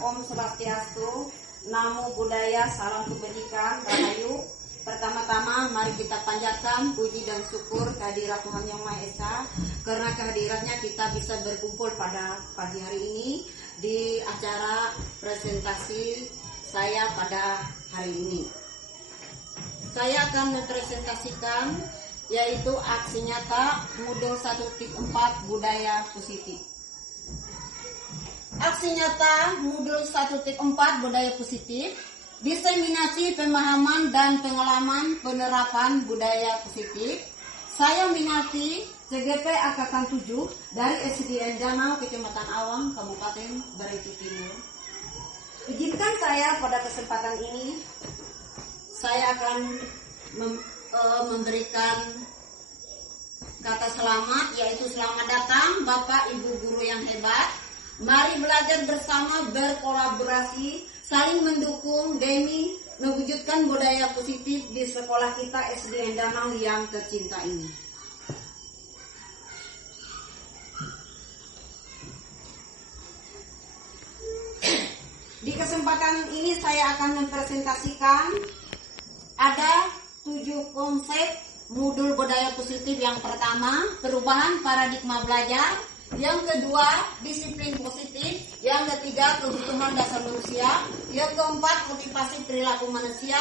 Om Swastiastu, Namo Buddhaya, salam kebajikan, Rahayu. Pertama-tama mari kita panjatkan puji dan syukur kehadirat Tuhan Yang Maha Esa, karena kehadiratnya kita bisa berkumpul pada pagi hari ini di acara presentasi saya pada hari ini. Saya akan mempresentasikan yaitu aksi nyata Moodle 1.4 Budaya Positif. Aksi nyata Moodle 1.4 Budaya Positif, diseminasi pemahaman dan pengalaman penerapan budaya positif. Saya minati CGP Angkatan 7 dari SDN Danau, Kecamatan Awang, Kabupaten Barito Timur. Izinkan saya pada kesempatan ini, saya akan memberikan kata selamat, yaitu selamat datang Bapak Ibu guru yang hebat. Mari belajar bersama, berkolaborasi, saling mendukung demi mewujudkan budaya positif di sekolah kita SDN Danau yang tercinta ini. Di kesempatan ini saya akan mempresentasikan ada 7 konsep modul budaya positif. Yang pertama, perubahan paradigma belajar. Yang kedua, disiplin positif. Yang ketiga, kebutuhan dasar manusia. Yang keempat, motivasi perilaku manusia.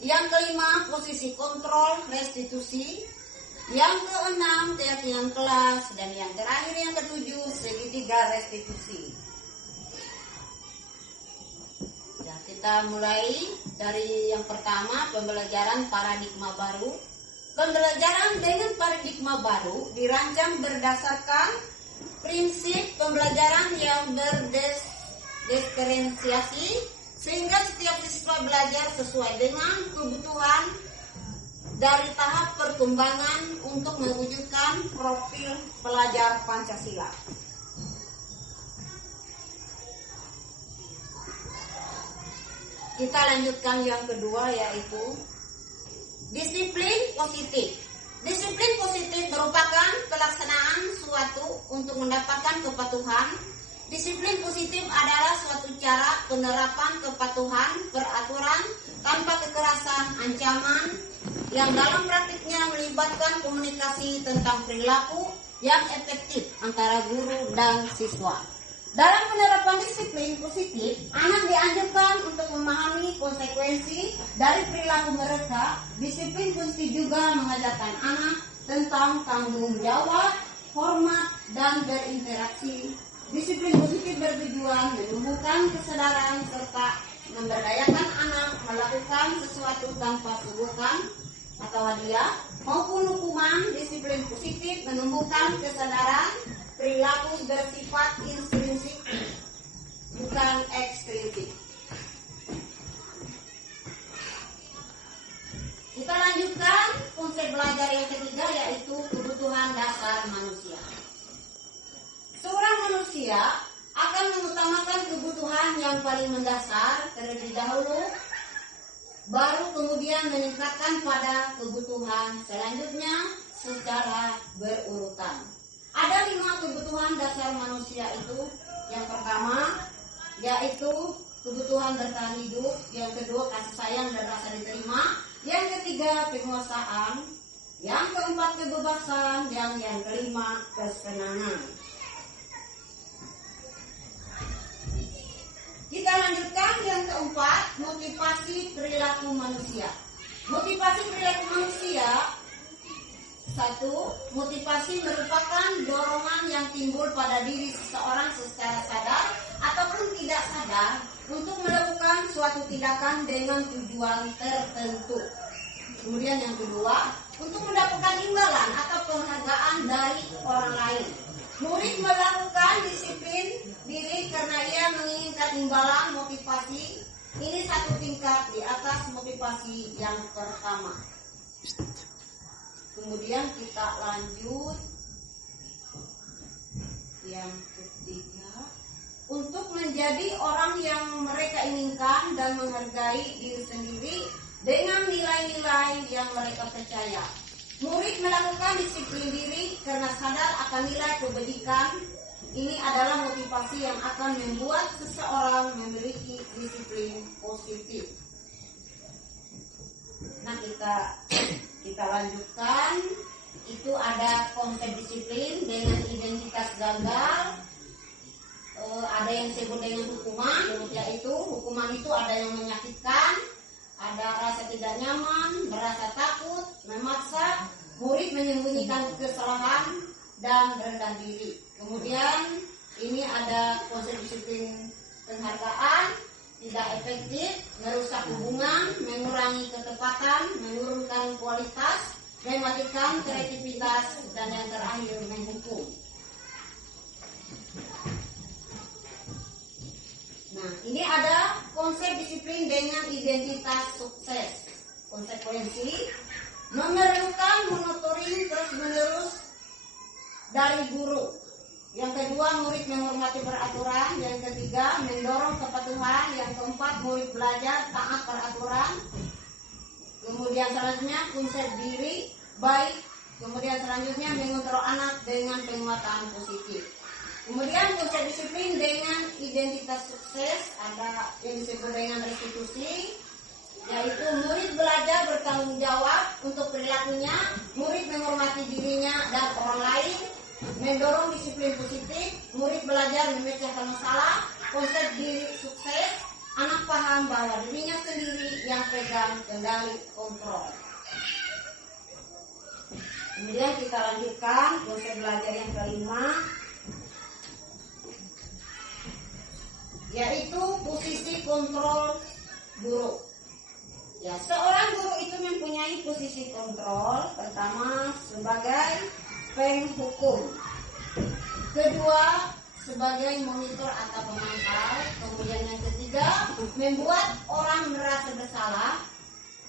Yang kelima, posisi kontrol restitusi. Yang keenam, keyakinan kelas. Dan yang terakhir, yang ketujuh, segitiga restitusi. Ya, kita mulai dari yang pertama, pembelajaran paradigma baru. Pembelajaran dengan paradigma baru dirancang berdasarkan prinsip pembelajaran yang berdiferensiasi, sehingga setiap siswa belajar sesuai dengan kebutuhan dari tahap perkembangan untuk mewujudkan profil pelajar Pancasila. Kita lanjutkan yang kedua, yaitu disiplin positif. Disiplin positif merupakan pelaksanaan suatu untuk mendapatkan kepatuhan. Disiplin positif adalah suatu cara penerapan kepatuhan peraturan tanpa kekerasan, ancaman, yang dalam praktiknya melibatkan komunikasi tentang perilaku yang efektif antara guru dan siswa. Dalam penerapan disiplin positif, anak dianjurkan untuk memahami konsekuensi dari perilaku mereka. Disiplin positif juga mengajarkan anak tentang tanggung jawab, hormat, dan berinteraksi. Disiplin positif bertujuan menumbuhkan kesadaran serta memberdayakan anak melakukan sesuatu tanpa sungguhan atau hadiah maupun hukuman. Disiplin positif menumbuhkan kesadaran perilaku bersifat intrinsik, bukan ekstrinsik. Kita lanjutkan konsep belajar yang ketiga, yaitu kebutuhan dasar manusia. Seorang manusia akan mengutamakan kebutuhan yang paling mendasar terlebih dahulu, baru kemudian meningkatkan pada kebutuhan selanjutnya secara berurutan. Ada 5 kebutuhan dasar manusia itu. Yang pertama, yaitu kebutuhan bertahan hidup. Yang kedua, kasih sayang dan rasa diterima. Yang ketiga, penguasaan. Yang keempat, kebebasan. Dan yang kelima, kesenangan. Kita lanjutkan yang keempat, motivasi perilaku manusia. Motivasi perilaku manusia. 1. Motivasi merupakan dorongan yang timbul pada diri seseorang secara sadar ataupun tidak sadar untuk melakukan suatu tindakan dengan tujuan tertentu. Kemudian yang kedua, untuk mendapatkan imbalan atau penghargaan dari orang lain. Murid melakukan disiplin diri karena ia menginginkan imbalan motivasi. Ini satu tingkat di atas motivasi yang pertama. Kemudian kita lanjut yang ketiga, untuk menjadi orang yang mereka inginkan dan menghargai diri sendiri dengan nilai-nilai yang mereka percaya. Murid melakukan disiplin diri karena sadar akan nilai kebajikan. Ini adalah motivasi yang akan membuat seseorang teman itu ada yang menyakitkan, ada rasa tidak nyaman, merasa takut, memaksa, murid menyembunyikan kesalahan dan rendah diri. Kemudian ini ada konsep disiplin penghargaan, tidak efektif, merusak hubungan, mengurangi ketepatan, menurunkan kualitas, mematikan kreativitas, dan yang terakhir menghukum. Nah, ini ada konsep disiplin dengan identitas sukses. Konsekuensi memerlukan monitoring terus-menerus dari guru. Yang kedua, murid menghormati peraturan. Yang ketiga, mendorong kepatuhan. Yang keempat, murid belajar taat peraturan. Kemudian selanjutnya, konsep diri baik. Kemudian selanjutnya, mengontrol anak dengan penguatan positif. Kemudian konsep disiplin dengan identitas sukses, ada yang disebut dengan restitusi, yaitu murid belajar bertanggung jawab untuk perilakunya, murid menghormati dirinya dan orang lain, mendorong disiplin positif, murid belajar memecahkan masalah, konsep diri sukses, anak paham bahwa dirinya sendiri yang pegang kendali kontrol. Kemudian kita lanjutkan konsep belajar yang kelima, yaitu posisi kontrol guru. Ya, seorang guru itu mempunyai posisi kontrol, pertama sebagai penghukum, kedua sebagai monitor atau pemantau, kemudian yang ketiga membuat orang merasa bersalah,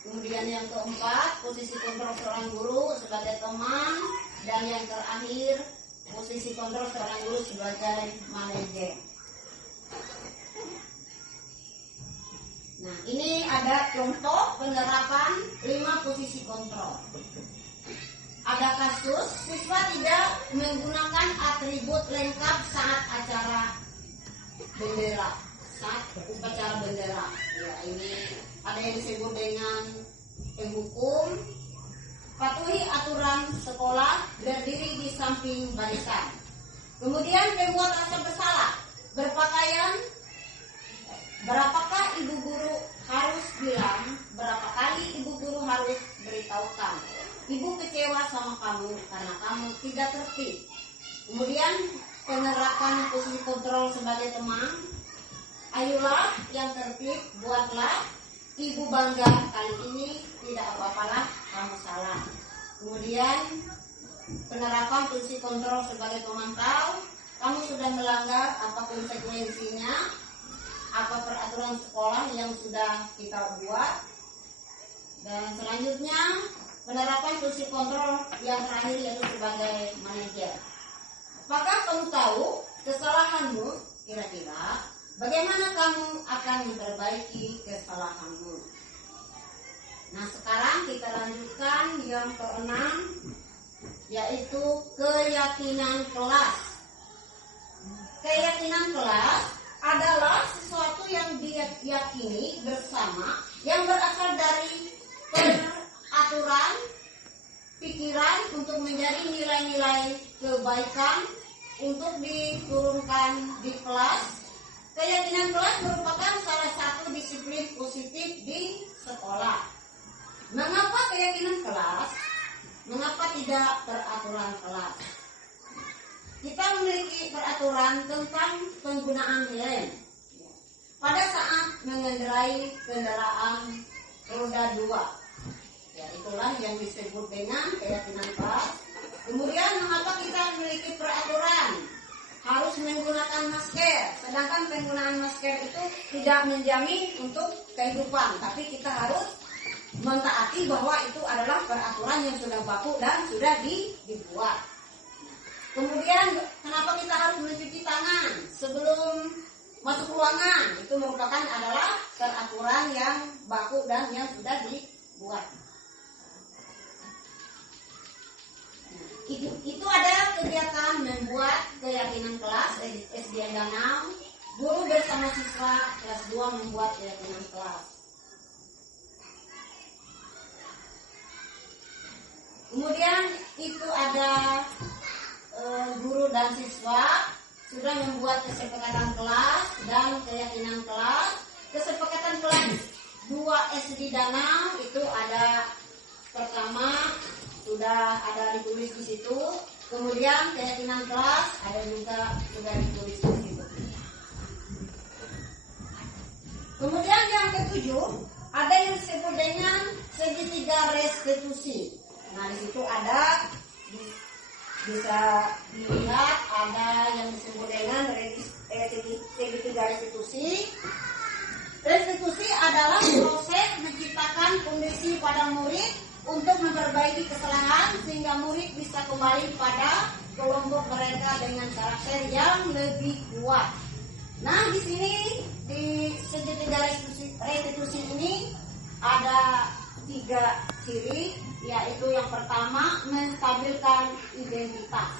kemudian yang keempat posisi kontrol seorang guru sebagai teman, dan yang terakhir posisi kontrol seorang guru sebagai manajer. Nah, ini ada contoh penerapan 5 posisi kontrol. Ada kasus siswa tidak menggunakan atribut lengkap saat acara bendera, saat upacara bendera. Ya, ini ada yang disebut dengan penghukum. Patuhi aturan sekolah, berdiri di samping barisan. Kemudian membuat rasa bersalah, berpakaian. Berapakah ibu guru harus bilang, berapa kali ibu guru harus beritahukan, ibu kecewa sama kamu karena kamu tidak tertib. Kemudian penerapan posisi kontrol sebagai teman, ayolah yang tertib, buatlah ibu bangga, kali ini tidak apa-apalah kamu salah. Kemudian penerapan posisi kontrol sebagai pemantau, kamu sudah melanggar, apa konsekuensinya, apa peraturan sekolah yang sudah kita buat. Dan selanjutnya penerapan fungsi kontrol yang terakhir yaitu sebagai manajer. Apakah kamu tahu kesalahanmu? Kira-kira bagaimana kamu akan memperbaiki kesalahanmu? Nah, sekarang kita lanjutkan yang keenam, yaitu keyakinan kelas. Keyakinan kelas adalah sesuatu yang diyakini bersama, yang berasal dari peraturan pikiran untuk menjadi nilai-nilai kebaikan untuk diturunkan di kelas. Keyakinan kelas merupakan salah satu disiplin positif di sekolah. Mengapa keyakinan kelas? Mengapa tidak peraturan kelas? Kita memiliki peraturan tentang penggunaan helm pada saat mengendarai kendaraan roda 2. Ya, itulah yang disebut dengan keyakinan kelas. Kemudian mengapa kita memiliki peraturan harus menggunakan masker, sedangkan penggunaan masker itu tidak menjamin untuk kehidupan, tapi kita harus mentaati bahwa itu adalah peraturan yang sudah baku dan sudah dibuat. Kemudian kenapa kita harus mencuci tangan sebelum masuk ruangan? Itu merupakan adalah peraturan yang baku dan yang sudah dibuat. Itu ada kegiatan membuat keyakinan kelas SDN Danau. Guru bersama siswa kelas 2 membuat keyakinan kelas. Kemudian itu ada guru dan siswa sudah membuat kesepakatan kelas dan keyakinan kelas. Kesepakatan Danau itu ada pertama sudah ada ditulis di situ. Kemudian keyakinan kelas ada juga sudah ditulis di situ. Kemudian yang ketujuh ada yang disebut dengan segitiga restitusi. Nah di situ ada bisa dilihat ada yang disebut dengan segitiga restitusi. Restitusi adalah proses menciptakan kondisi pada murid untuk memperbaiki kesalahan sehingga murid bisa kembali pada kelompok mereka dengan karakter yang lebih kuat. Nah, di sini di segitiga restitusi ini ada 3 ciri, yaitu yang pertama menstabilkan identitas.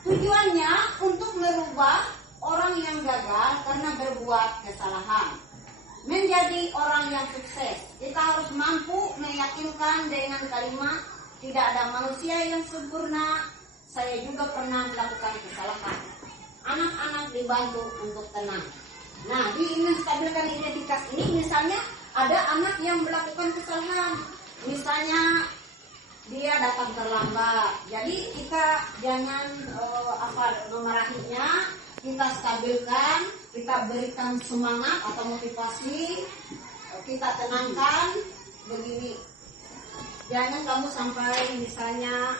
Tujuannya untuk merubah orang yang gagal karena berbuat kesalahan menjadi orang yang sukses. Kita harus mampu meyakinkan dengan kalimat tidak ada manusia yang sempurna. Saya juga pernah melakukan kesalahan. Anak-anak dibantu untuk tenang. Nah, di menstabilkan identitas ini misalnya ada anak yang melakukan kesalahan. Misalnya dia datang terlambat. Jadi kita jangan memarahinya. Kita stabilkan, kita berikan semangat atau motivasi, kita tenangkan begini. Jangan kamu sampai misalnya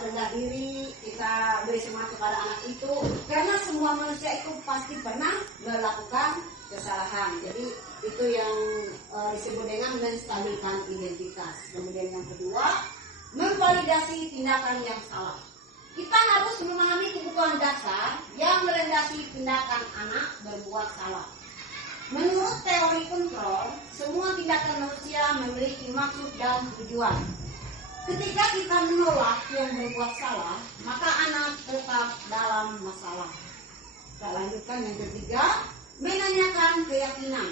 rendah diri, kita beri semangat kepada anak itu, karena semua manusia itu pasti pernah melakukan kesalahan. Jadi itu yang disebut dengan menstabilkan identitas. Kemudian yang kedua, memvalidasi tindakan yang salah. Kita harus memahami kebutuhan dasar yang melandasi tindakan anak berbuat salah. Menurut teori kontrol, semua tindakan manusia memiliki maksud dan tujuan. Ketika kita menolak yang berbuat salah, maka anak tetap dalam masalah. Kita lanjutkan yang ketiga, menanyakan keyakinan.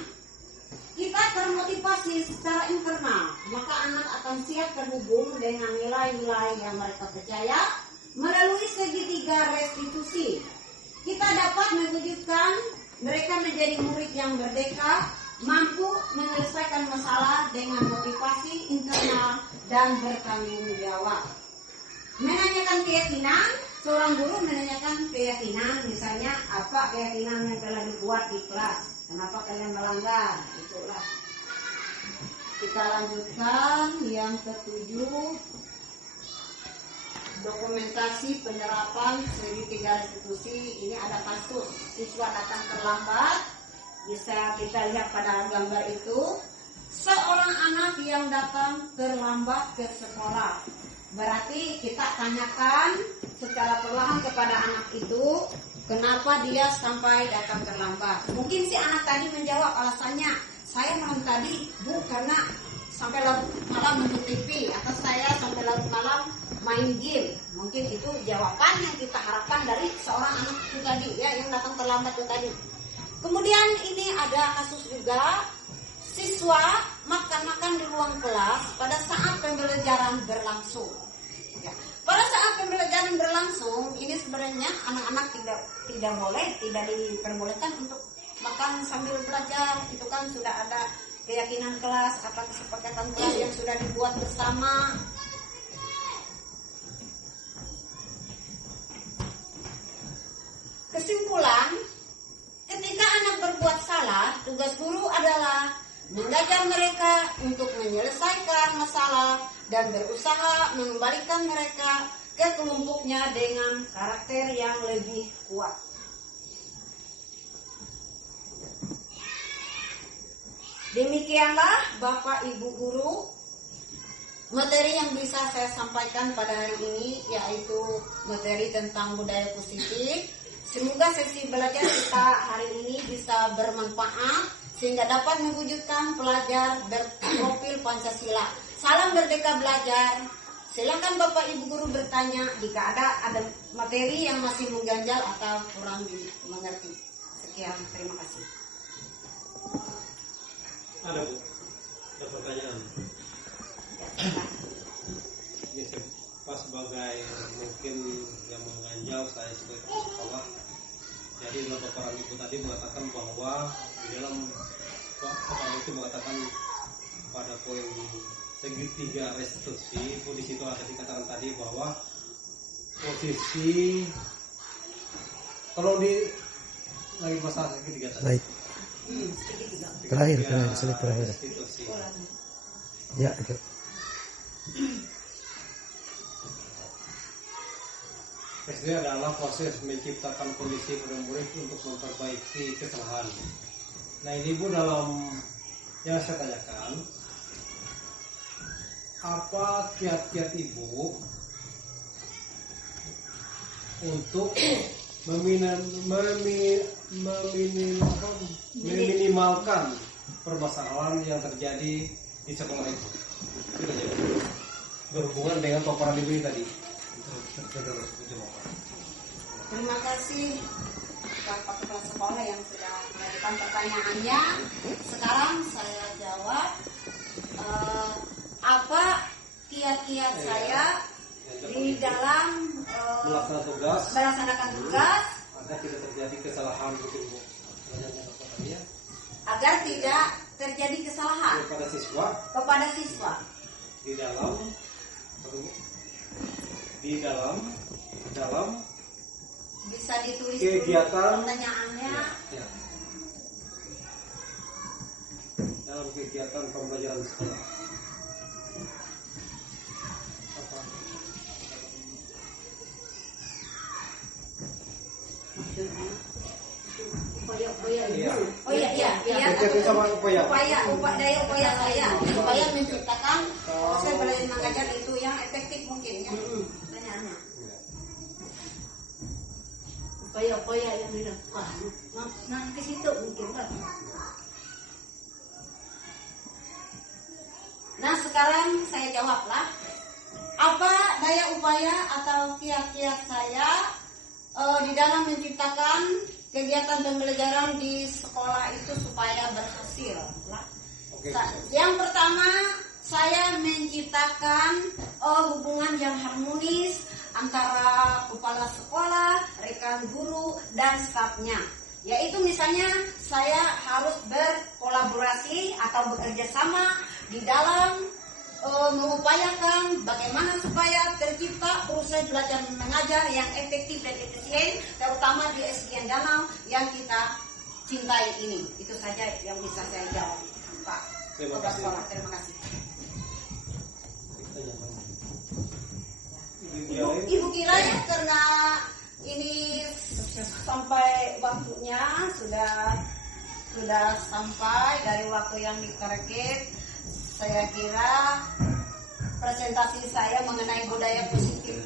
Kita termotivasi secara internal, maka anak akan siap terhubung dengan nilai-nilai yang mereka percaya. Melalui segitiga restitusi, kita dapat mewujudkan mereka menjadi murid yang merdeka, mampu menyelesaikan masalah dengan motivasi internal dan bertanggung jawab. Menanyakan keyakinan, seorang guru menanyakan keyakinan, misalnya apa keyakinan yang telah dibuat di kelas, kenapa kalian melanggar, itulah. Kita lanjutkan yang ketujuh. Dokumentasi penerapan segitiga restitusi. Ini ada kasus siswa datang terlambat, bisa kita lihat pada gambar itu. Seorang anak yang datang terlambat ke sekolah, berarti kita tanyakan secara perlahan kepada anak itu, kenapa dia sampai datang terlambat. Mungkin si anak tadi menjawab alasannya, saya malam tadi karena sampai larut malam nonton TV, atau saya sampai larut malam main game. Mungkin itu jawaban yang kita harapkan dari seorang anak itu tadi, ya, yang datang terlambat itu tadi. Kemudian ini ada kasus juga, siswa makan-makan di ruang kelas pada saat pembelajaran berlangsung. Ya. Pada saat pembelajaran berlangsung, ini sebenarnya anak-anak tidak diperbolehkan untuk makan sambil belajar. Itu kan sudah ada keyakinan kelas, apa kesepakatan kelas yang sudah dibuat bersama. Kesimpulan, ketika anak berbuat salah, tugas guru adalah mengajar mereka untuk menyelesaikan masalah dan berusaha mengembalikan mereka ke kelompoknya dengan karakter yang lebih kuat. Demikianlah Bapak Ibu Guru, materi yang bisa saya sampaikan pada hari ini, yaitu materi tentang budaya positif. Semoga sesi belajar kita hari ini bisa bermanfaat sehingga dapat mewujudkan pelajar berprofil Pancasila. Salam Merdeka Belajar. Silakan Bapak Ibu Guru bertanya jika ada materi yang masih mengganjal atau kurang dimengerti. Sekian, terima kasih. Ada Bu, ada pertanyaan. Ini Pak sebagai mungkin yang mengganjal saya sebagai sekolah. Jadi Bapak Ibu tadi mengatakan bahwa di dalam sekolah itu mengatakan pada poin segitiga restitusi. Di situ ada dikatakan tadi bahwa posisi, kalau di lagi bahasa segitiga tadi. Baik. Terakhir, slide terakhir. Restitusi. Ya, itu. SD adalah proses menciptakan kondisi pada murid untuk memperbaiki kesalahan. Nah ini Bu, dalam yang saya tanyakan, apa kiat-kiat Ibu untuk meminimalkan permasalahan yang terjadi di sekolah itu? Itu saja, Bu. Berhubungan dengan paparan Ibu ini tadi. Terima kasih Bapak Kepala Sekolah yang sudah mengajukan pertanyaannya. Sekarang saya jawab apa kiat-kiat saya di dalam melaksanakan tugas agar tidak terjadi kesalahan gitu, Bu. agar tidak terjadi kesalahan kepada siswa di dalam bisa ditulis kegiatan pertanyaannya. ya. Dalam kegiatan pembelajaran sekolah. Apa? Upaya saya supaya menciptakan proses belajar mengajar itu yang efektif mungkin ya. Pertanyaannya. Upaya yang dilakukan. Nah ke situ mungkin Pak. Nah sekarang saya jawablah. Apa daya upaya atau kiat-kiat saya di dalam menciptakan kegiatan pembelajaran di sekolah itu supaya berhasil. Yang pertama, saya menciptakan hubungan yang harmonis antara kepala sekolah, rekan guru, dan stafnya. Yaitu misalnya saya harus berkolaborasi atau bekerja sama di dalam mengupayakan bagaimana supaya tercipta proses belajar mengajar yang efektif dan efisien, terutama di SDN Danau yang kita cintai ini. Itu saja yang bisa saya jawab, Pak. Terima kasih. Terima kasih. Ibu kira ya karena ini sampai waktunya sudah sampai dari waktu yang ditarget. Saya kira presentasi saya mengenai budaya positif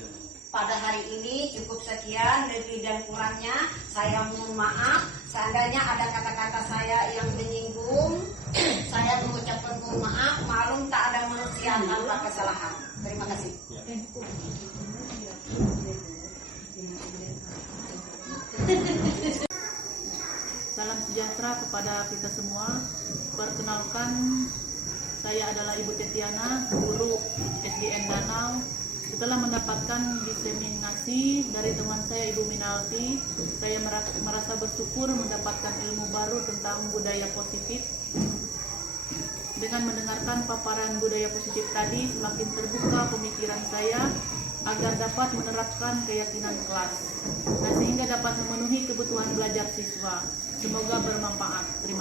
pada hari ini cukup sekian. Lebih dan kurangnya saya mohon maaf. Seandainya ada kata-kata saya yang menyinggung, saya mengucapkan mohon maaf. Maklum tak ada manusia tanpa kesalahan. Terima kasih. Salam sejahtera kepada kita semua. Perkenalkan, saya adalah Ibu Tetiana, guru SDN Danau. Setelah mendapatkan diseminasi dari teman saya Ibu Minalti, saya merasa bersyukur mendapatkan ilmu baru tentang budaya positif. Dengan mendengarkan paparan budaya positif tadi, semakin terbuka pemikiran saya agar dapat menerapkan keyakinan kelas, sehingga dapat memenuhi kebutuhan belajar siswa. Semoga bermanfaat. Terima